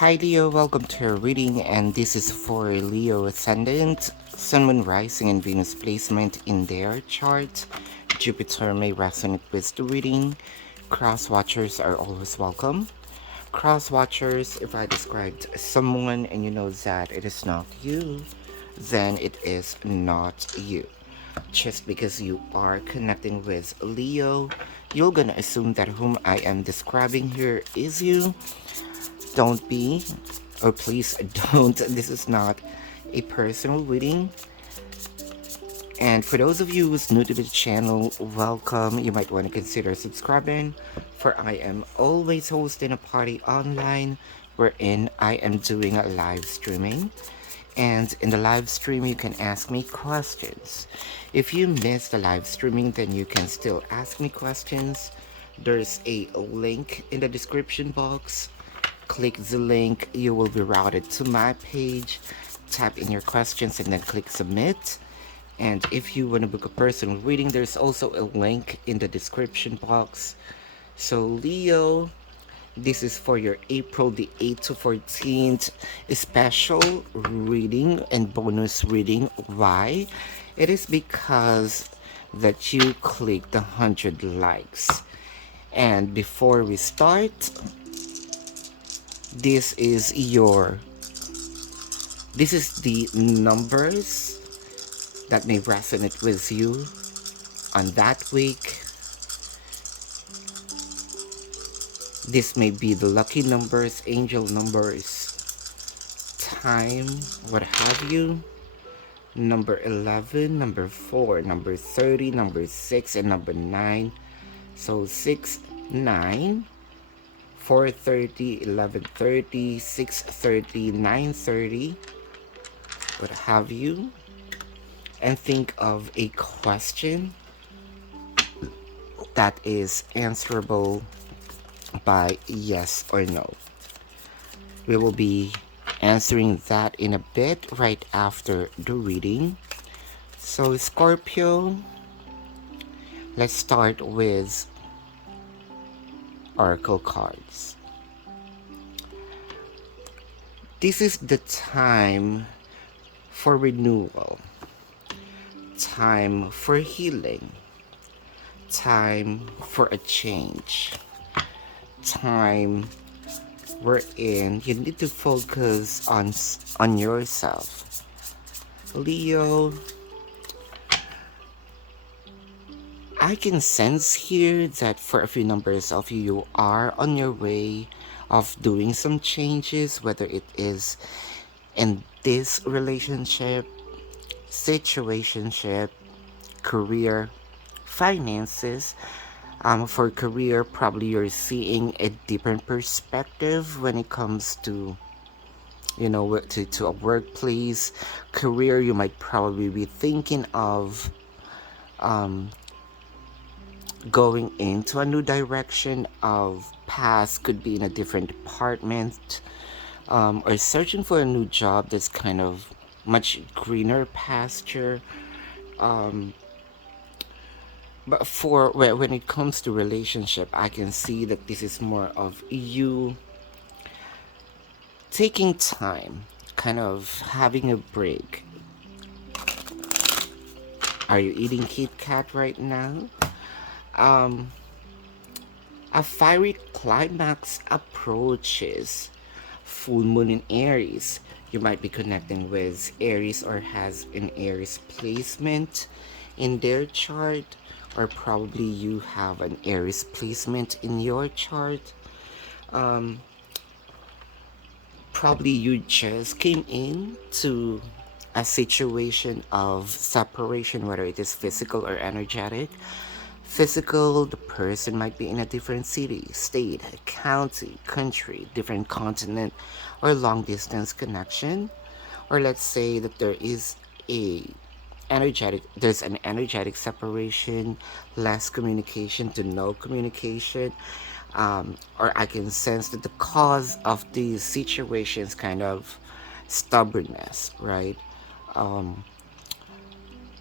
Hi Leo, welcome to your reading, and this is for Leo Ascendant, Sun, Moon, Rising, and Venus placement in their chart. Jupiter may resonate with the reading. Cross watchers are always welcome. Cross watchers, if I described someone and you know that it is not you, then it is not you. Just because you are connecting with Leo, you're gonna assume that whom I am describing here is you. Don't be, or please don't. This is not a personal reading. And for those of you who's new to the channel, welcome. You might want to consider subscribing, for I am always hosting a party online wherein I am doing a live streaming. And in the live stream, you can ask me questions. If you missed the live streaming, then you can still ask me questions. There's a link in the description box. Click the link, you will be routed to my page. Type in your questions and then click submit. And if you want to book a personal reading, there's also a link in the description box. So Leo, this is for your April the 8th to 14th special reading and bonus reading. Why? It is because that you clicked 100 likes. And before we start, this is the numbers that may resonate with you on that week. This may be the lucky numbers, angel numbers, time, what have you. Number 11, number 4, number 30, number 6, and number 9. So 6, 9, 4:30, 11:30, 6:30, 9:30, what have you. And think of a question that is answerable by yes or no. We will be answering that in a bit right after the reading. So Scorpio, let's start with oracle cards. This is the time for renewal, time for healing, time for a change, time wherein you need to focus on yourself. Leo, I can sense here that for a few numbers of you, you are on your way of doing some changes, whether it is in this relationship, situationship, career, finances. For career, probably you're seeing a different perspective when it comes to, to a workplace. Career, you might probably be thinking of going into a new direction. Of past could be in a different department, or searching for a new job that's kind of much greener pasture. But for when it comes to relationship, I can see that this is more of you taking time, kind of having a break. Are you eating Kit Kat right now? A fiery climax approaches. Full moon in Aries. You might be connecting with Aries or has an Aries placement in their chart, or probably you have an Aries placement in your chart. Probably you just came in to a situation of separation, whether it is physical or energetic. Physical, the person might be in a different city, state, county, country, different continent, or long distance connection. Or let's say that there's an energetic separation, less communication to no communication. Or I can sense that the cause of these situations kind of stubbornness, right?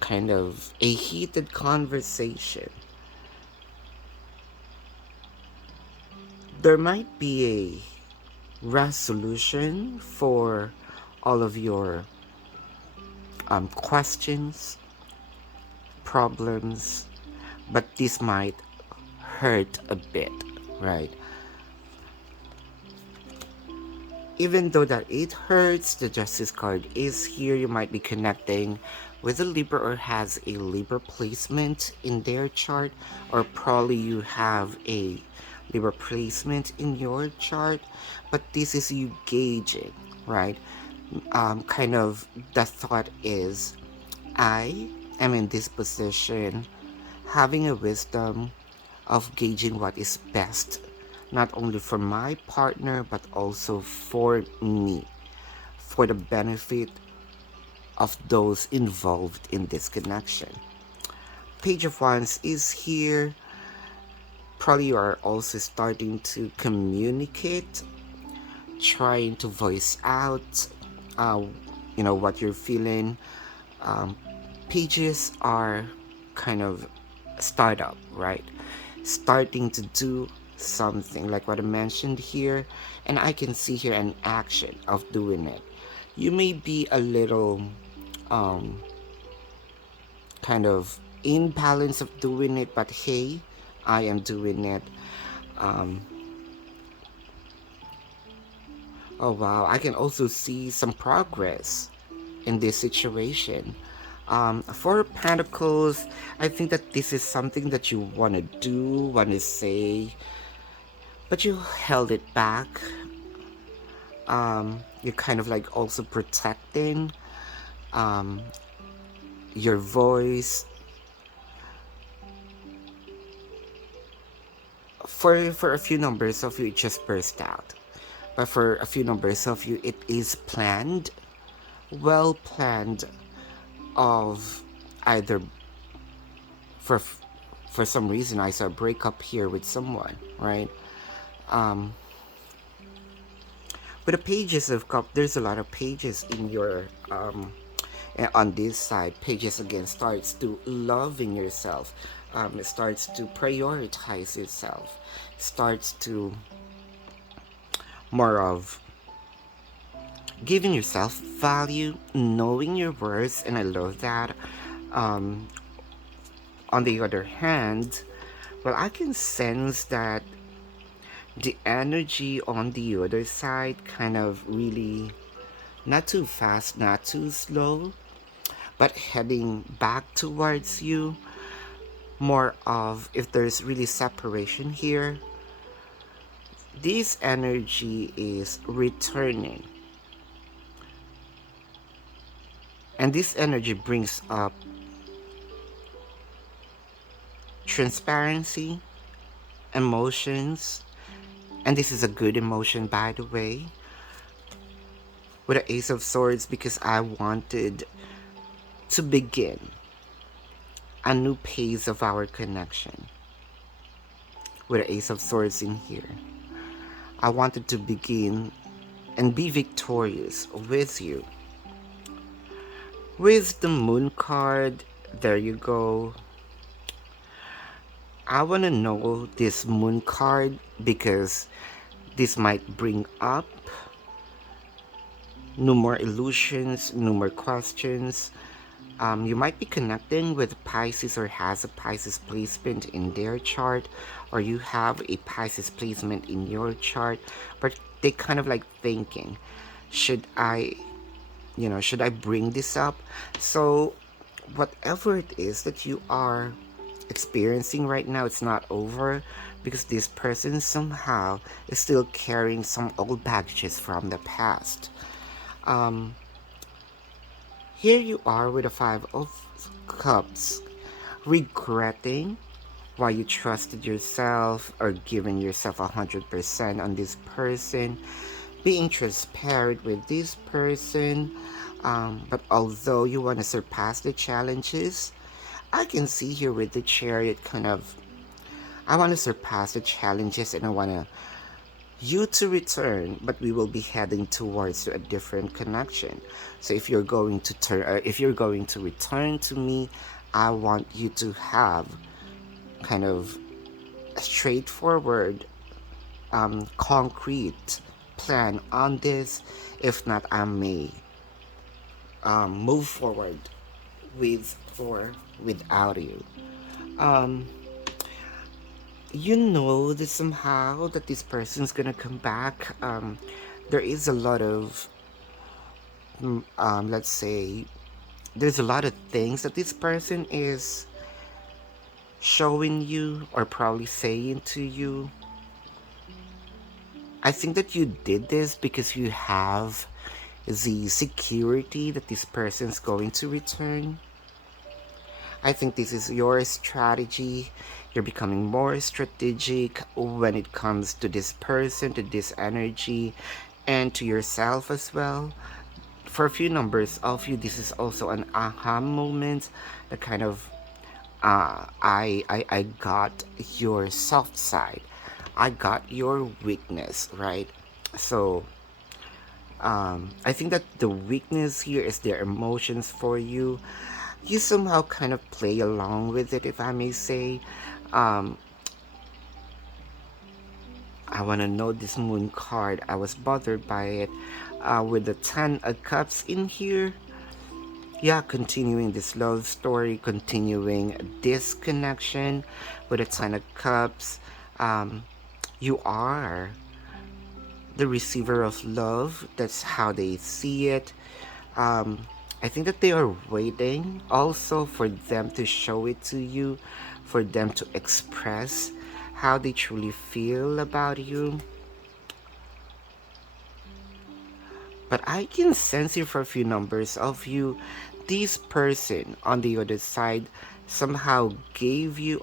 Kind of a heated conversation. There might be resolution for all of your questions, problems, but this might hurt a bit, right? Even though that it hurts, the Justice card is here. You might be connecting with a Libra or has a Libra placement in their chart, or probably you have a Libra placement in your chart, but this is you gauging, right? Kind of the thought is, I am in this position, having a wisdom of gauging what is best, not only for my partner, but also for me, for the benefit of those involved in this connection. Page of Wands is here. Probably you are also starting to communicate, trying to voice out, uh, what you're feeling. Um, Pages are kind of startup, right? Starting to do something like what I mentioned here, and I can see here an action of doing it. You may be a little um, kind of in balance of doing it, but hey, I am doing it. Um, oh wow, I can also see some progress in this situation. For Pentacles, I think that this is something that you want to do, want to say, but you held it back. You're kind of like also protecting um, your voice. For a few numbers of you, it just burst out. But for a few numbers of you, it is planned, well planned, of either for for some reason I saw a breakup here with someone, right? Um, with the pages of cup, there's a lot of pages in your on this side. Pages again starts to loving yourself, it starts to prioritize yourself, starts to more of giving yourself value, knowing your worth, and I love that. um, on the other hand, well, I can sense that the energy on the other side kind of really not too fast, not too slow, but heading back towards you. More of if there's really separation here, this energy is returning. And this energy brings up transparency, emotions, and this is a good emotion, by the way, with the Ace of Swords, because I wanted to begin a new phase of our connection. With the Ace of Swords in here, I wanted to begin and be victorious with you. With the Moon card, there you go. I want to know this Moon card because this might bring up no more illusions, no more questions. You might be connecting with Pisces or has a Pisces placement in their chart, or you have a Pisces placement in your chart, but they kind of like thinking, should I, should I bring this up? So, whatever it is that you are experiencing right now, it's not over because this person somehow is still carrying some old baggages from the past. Um, Here you are with a Five of Cups, regretting why you trusted yourself or giving yourself 100% on this person, being transparent with this person. But although you want to surpass the challenges, I can see here with the Chariot kind of, I want to surpass the challenges and I want you to return, but we will be heading towards a different connection. So if you're going to if you're going to return to me, I want you to have kind of a straightforward, concrete plan on this. If not, I may move forward with or without you. Um, you know that somehow that this person's gonna come back. There is a lot of, let's say, there's a lot of things that this person is showing you or probably saying to you. I think that you did this because you have the security that this person's going to return. I think this is your strategy. You're becoming more strategic when it comes to this person, to this energy, and to yourself as well. For a few numbers of you, this is also an aha moment. The kind of I got your soft side. I got your weakness, right? So I think that the weakness here is their emotions for you. You somehow kind of play along with it, if I may say. Um, I want to know this moon card. I was bothered by it with the 10 of cups in here. Yeah, continuing this love story, continuing this connection with a 10 of cups. Um, you are the receiver of love. That's how they see it. Um, I think that they are waiting also for them to show it to you, for them to express how they truly feel about you. But I can sense here for a few numbers of you. This person on the other side somehow gave you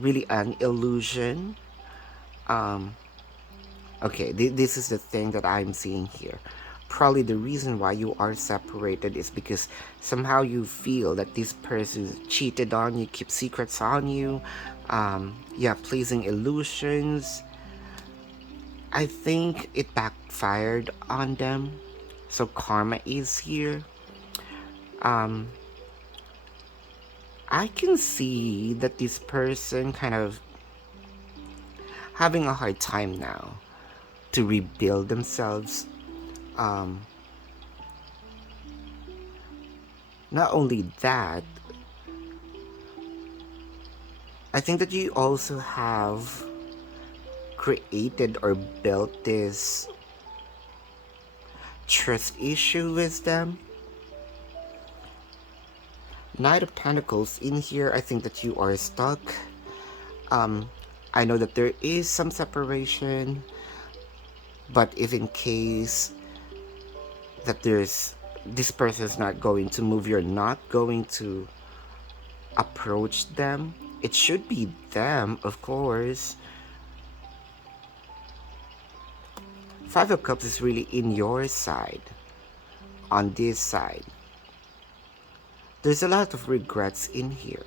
really an illusion. Um, okay, this is the thing that I'm seeing here. Probably the reason why you are separated is because somehow you feel that this person cheated on you, keep secrets on you, yeah, placing illusions. I think it backfired on them. So karma is here. Um, I can see that this person kind of having a hard time now to rebuild themselves. Um, Not only that, I think that you also have created or built this trust issue with them. Knight of Pentacles in here, I think that you are stuck. Um, I know that there is some separation, but if in case that there's this person is not going to move, you're not going to approach them. It should be them, of course. Five of Cups is really in your side, on this side. There's a lot of regrets in here.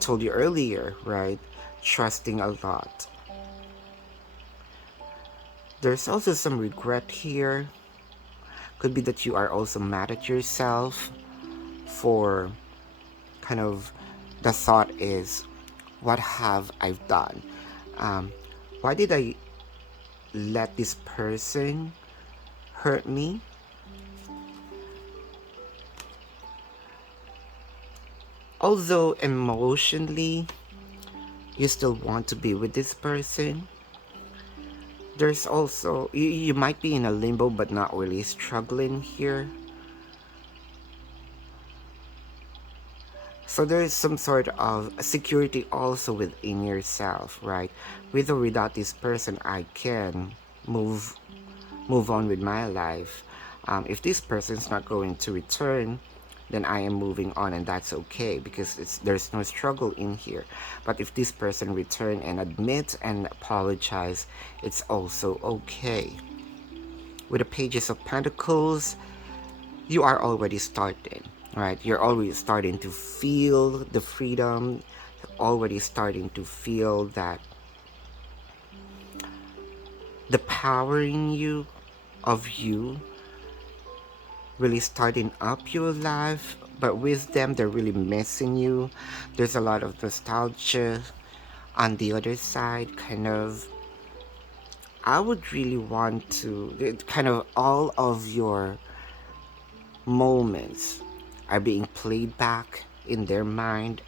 Told you earlier, right? Trusting a lot. There's also some regret here. Could be that you are also mad at yourself for kind of the thought is, what have I done? Why did I let this person hurt me? Although emotionally you still want to be with this person, there's also you might be in a limbo but not really struggling here. So there is some sort of security also within yourself, right? With or without this person, I can move on with my life. If this person's not going to return, then I am moving on, and that's okay because there's no struggle in here. But if this person return and admit and apologize, it's also okay. With the Pages of Pentacles, you are already starting, right? You're already starting to feel the freedom, already starting to feel that the power in you, of you, really starting up your life. But with them, they're really missing you. There's a lot of nostalgia on the other side, kind of I would really want to kind of all of your moments are being played back in their mind.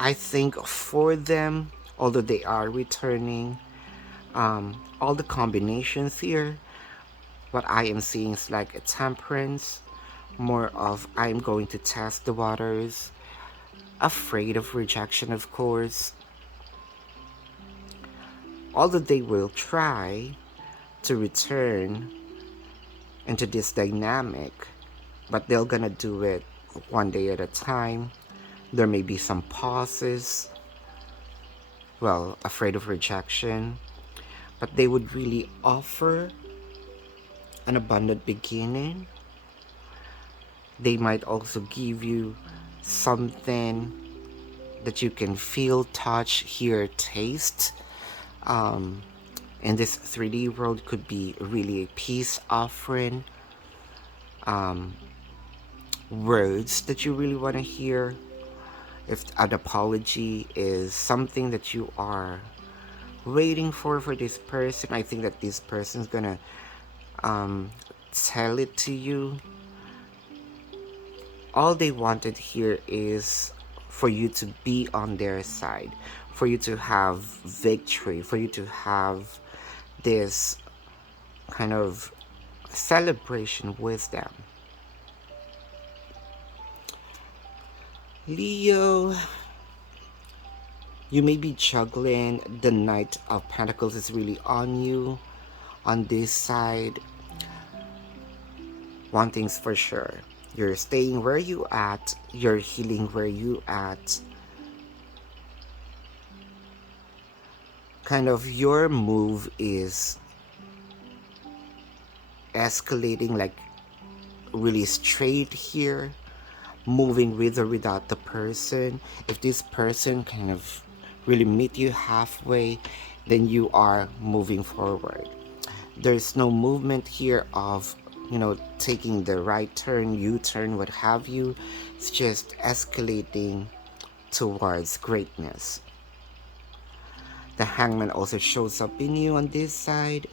I think for them, although they are returning, all the combinations here, what I am seeing is like a temperance, more of I'm going to test the waters, afraid of rejection, of course. Although they will try to return into this dynamic, but they're gonna do it one day at a time. There may be some pauses, well, afraid of rejection, but they would really offer an abundant beginning. They might also give you something that you can feel, touch, hear, taste. Um, in this 3D world could be really a peace offering, um, words that you really want to hear. If an apology is something that you are waiting for this person, I think that this person's gonna um, tell it to you. All they wanted here is for you to be on their side, for you to have victory, for you to have this kind of celebration with them. Leo, you may be juggling. The Knight of Pentacles is really on you on this side. One thing's for sure, you're staying where you at, you're healing where you at. Kind of your move is escalating like really straight here, moving with or without the person. If this person kind of really meet you halfway, then you are moving forward. There's no movement here of, taking the right turn, U-turn, what have you. It's just escalating towards greatness. The Hangman also shows up in you on this side.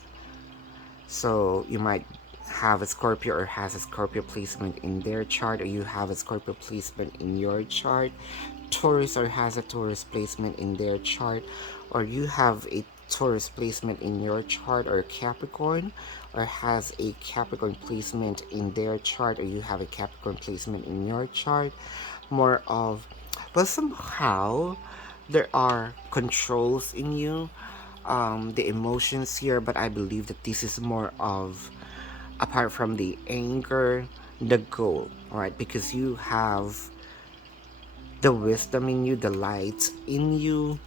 So you might have a Scorpio or has a Scorpio placement in their chart, or you have a Scorpio placement in your chart. Taurus or has a Taurus placement in their chart, or you have a Taurus placement in your chart, or Capricorn or has a Capricorn placement in their chart, or you have a Capricorn placement in your chart. More of, well, somehow there are controls in you, the emotions here, but I believe that this is more of, apart from the anger, the goal, all right? Because you have the wisdom in you, the light in you.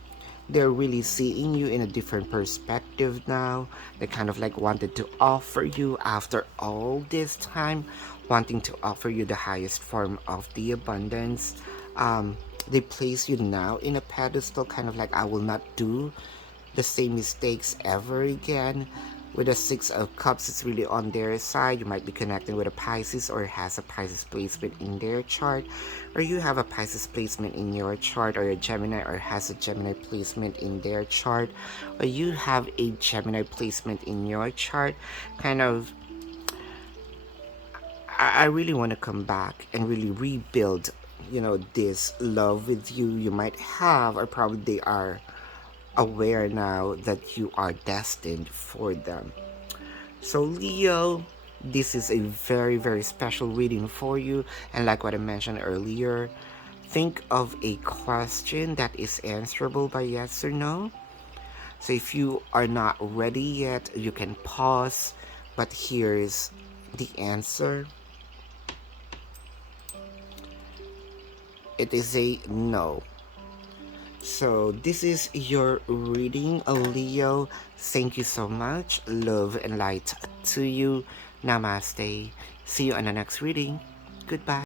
They're really seeing you in a different perspective now. They kind of like wanted to offer you, after all this time, wanting to offer you the highest form of the abundance. They place you now in a pedestal, kind of like, I will not do the same mistakes ever again. With a Six of Cups, it's really on their side. You might be connecting with a Pisces or has a Pisces placement in their chart, or you have a Pisces placement in your chart, or a Gemini or has a Gemini placement in their chart, or you have a Gemini placement in your chart. Kind of, I really want to come back and really rebuild, this love with you. You might have, or probably they are aware now that you are destined for them. So Leo, this is a very, very special reading for you. And like what I mentioned earlier, think of a question that is answerable by yes or no. So if you are not ready yet, you can pause, but here's the answer. It is a no. So this is your reading, Leo. Thank you so much. Love and light to you. Namaste. See you on the next reading. Goodbye.